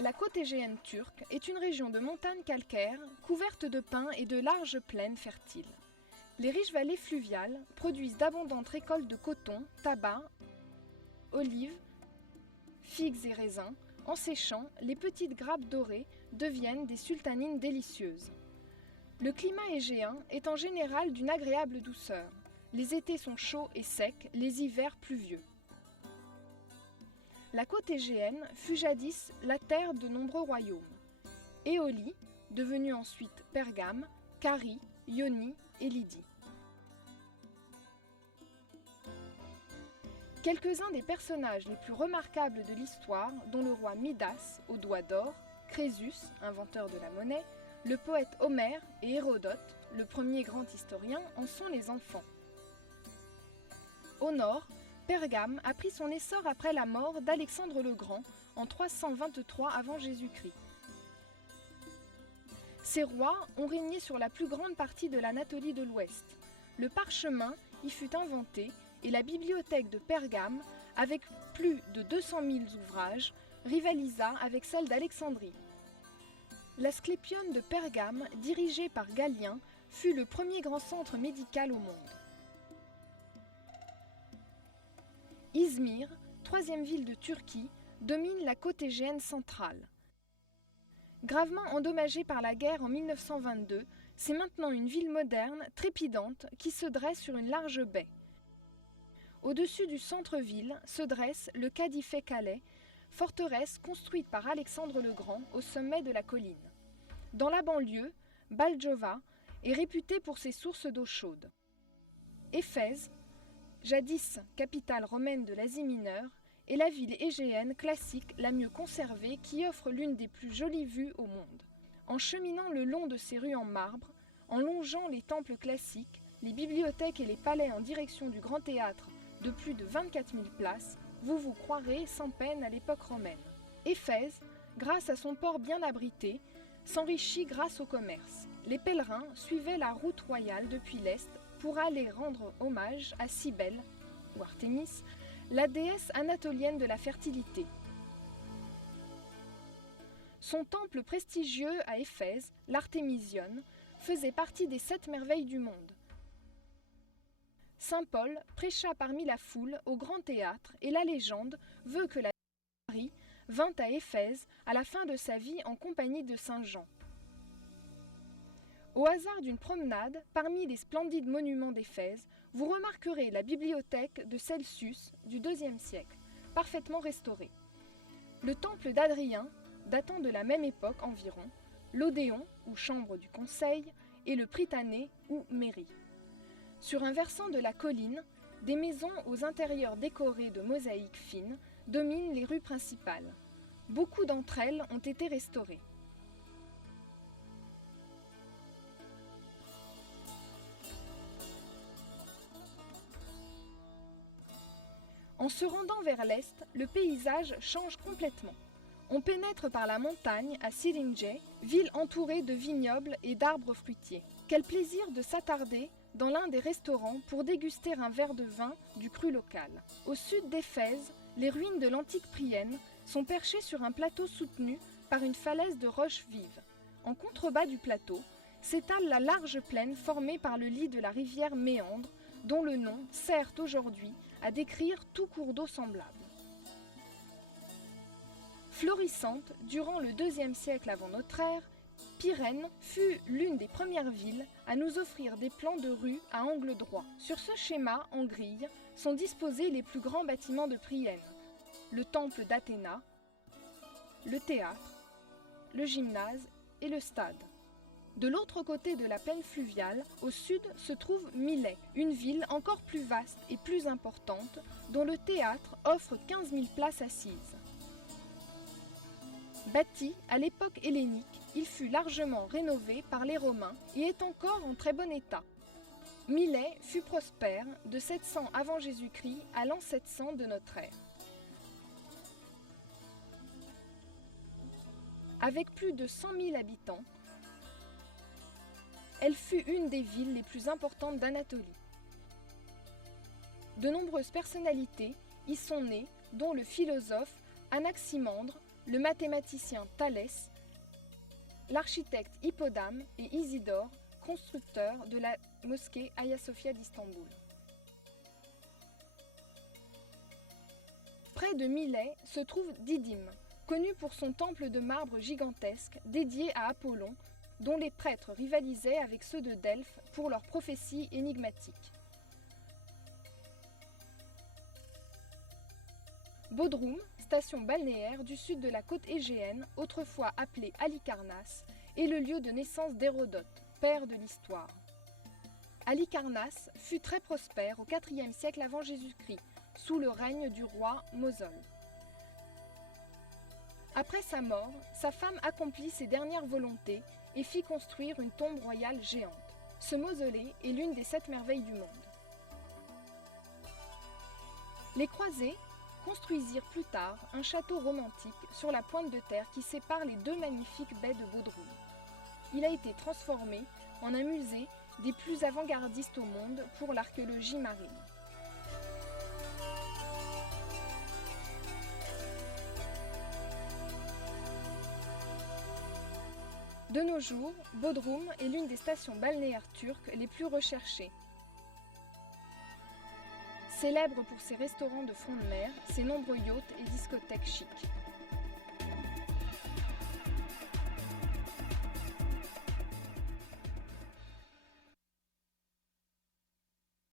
La côte égéenne turque est une région de montagnes calcaires couverte de pins et de larges plaines fertiles. Les riches vallées fluviales produisent d'abondantes récoltes de coton, tabac, olives, figues et raisins. En séchant, les petites grappes dorées deviennent des sultanines délicieuses. Le climat égéen est en général d'une agréable douceur. Les étés sont chauds et secs, les hivers pluvieux. La côte égéenne fut jadis la terre de nombreux royaumes. Éolie, devenue ensuite Pergame, Carie, Ionie et Lydie. Quelques-uns des personnages les plus remarquables de l'histoire, dont le roi Midas, aux doigts d'or, Crésus, inventeur de la monnaie, le poète Homère et Hérodote, le premier grand historien, en sont les enfants. Au nord, Pergame a pris son essor après la mort d'Alexandre le Grand en 323 avant Jésus-Christ. Ces rois ont régné sur la plus grande partie de l'Anatolie de l'Ouest. Le parchemin y fut inventé et la bibliothèque de Pergame, avec plus de 200 000 ouvrages, rivalisa avec celle d'Alexandrie. L'Asclépione de Pergame, dirigée par Galien, fut le premier grand centre médical au monde. Izmir, troisième ville de Turquie, domine la côte égéenne centrale. Gravement endommagée par la guerre en 1922, c'est maintenant une ville moderne, trépidante, qui se dresse sur une large baie. Au-dessus du centre-ville se dresse le Kadifet Calais, forteresse construite par Alexandre le Grand au sommet de la colline. Dans la banlieue, Baldjova est réputée pour ses sources d'eau chaude. Éphèse, jadis capitale romaine de l'Asie mineure, est la ville égéenne classique la mieux conservée qui offre l'une des plus jolies vues au monde. En cheminant le long de ses rues en marbre, en longeant les temples classiques, les bibliothèques et les palais en direction du grand théâtre de plus de 24 000 places, vous vous croirez sans peine à l'époque romaine. Éphèse, grâce à son port bien abrité, s'enrichit grâce au commerce. Les pèlerins suivaient la route royale depuis l'Est pour aller rendre hommage à Cybèle, ou Artémis, la déesse anatolienne de la fertilité. Son temple prestigieux à Éphèse, l'Artémision, faisait partie des 7 merveilles du monde. Saint Paul prêcha parmi la foule au grand théâtre et la légende veut que la Marie vint à Éphèse à la fin de sa vie en compagnie de Saint Jean. Au hasard d'une promenade, parmi les splendides monuments d'Éphèse, vous remarquerez la bibliothèque de Celsus du IIe siècle, parfaitement restaurée. Le temple d'Adrien, datant de la même époque environ, l'Odéon, ou chambre du conseil, et le Prytanée, ou mairie. Sur un versant de la colline, des maisons aux intérieurs décorés de mosaïques fines dominent les rues principales. Beaucoup d'entre elles ont été restaurées. En se rendant vers l'est, le paysage change complètement. On pénètre par la montagne à Sirince, ville entourée de vignobles et d'arbres fruitiers. Quel plaisir de s'attarder dans l'un des restaurants pour déguster un verre de vin du cru local. Au sud d'Éphèse, les ruines de l'antique Priene sont perchées sur un plateau soutenu par une falaise de roches vives. En contrebas du plateau s'étale la large plaine formée par le lit de la rivière Méandre, dont le nom sert aujourd'hui à décrire tout cours d'eau semblable. Florissante durant le IIe siècle avant notre ère, Pyrène fut l'une des premières villes à nous offrir des plans de rues à angle droit. Sur ce schéma, en grille, sont disposés les plus grands bâtiments de Priene, le temple d'Athéna, le théâtre, le gymnase et le stade. De l'autre côté de la plaine fluviale, au sud, se trouve Milet, une ville encore plus vaste et plus importante, dont le théâtre offre 15 000 places assises. Bâti à l'époque hellénique, il fut largement rénové par les Romains et est encore en très bon état. Milet fut prospère de 700 avant Jésus-Christ à l'an 700 de notre ère. Avec plus de 100 000 habitants, elle fut une des villes les plus importantes d'Anatolie. De nombreuses personnalités y sont nées, dont le philosophe Anaximandre, le mathématicien Thalès, l'architecte Hippodame et Isidore, constructeurs de la mosquée Hagia Sophia d'Istanbul. Près de Milet se trouve Didyme, connu pour son temple de marbre gigantesque dédié à Apollon, dont les prêtres rivalisaient avec ceux de Delphes pour leurs prophéties énigmatiques. Bodrum, station balnéaire du sud de la côte égéenne, autrefois appelée Halicarnasse, est le lieu de naissance d'Hérodote, père de l'histoire. Halicarnasse fut très prospère au IVe siècle avant Jésus-Christ, sous le règne du roi Mosol. Après sa mort, sa femme accomplit ses dernières volontés et fit construire une tombe royale géante. Ce mausolée est l'une des 7 merveilles du monde. Les croisés construisirent plus tard un château romantique sur la pointe de terre qui sépare les 2 magnifiques baies de Bodrum. Il a été transformé en un musée des plus avant-gardistes au monde pour l'archéologie marine. De nos jours, Bodrum est l'une des stations balnéaires turques les plus recherchées. Célèbre pour ses restaurants de front de mer, ses nombreux yachts et discothèques chics.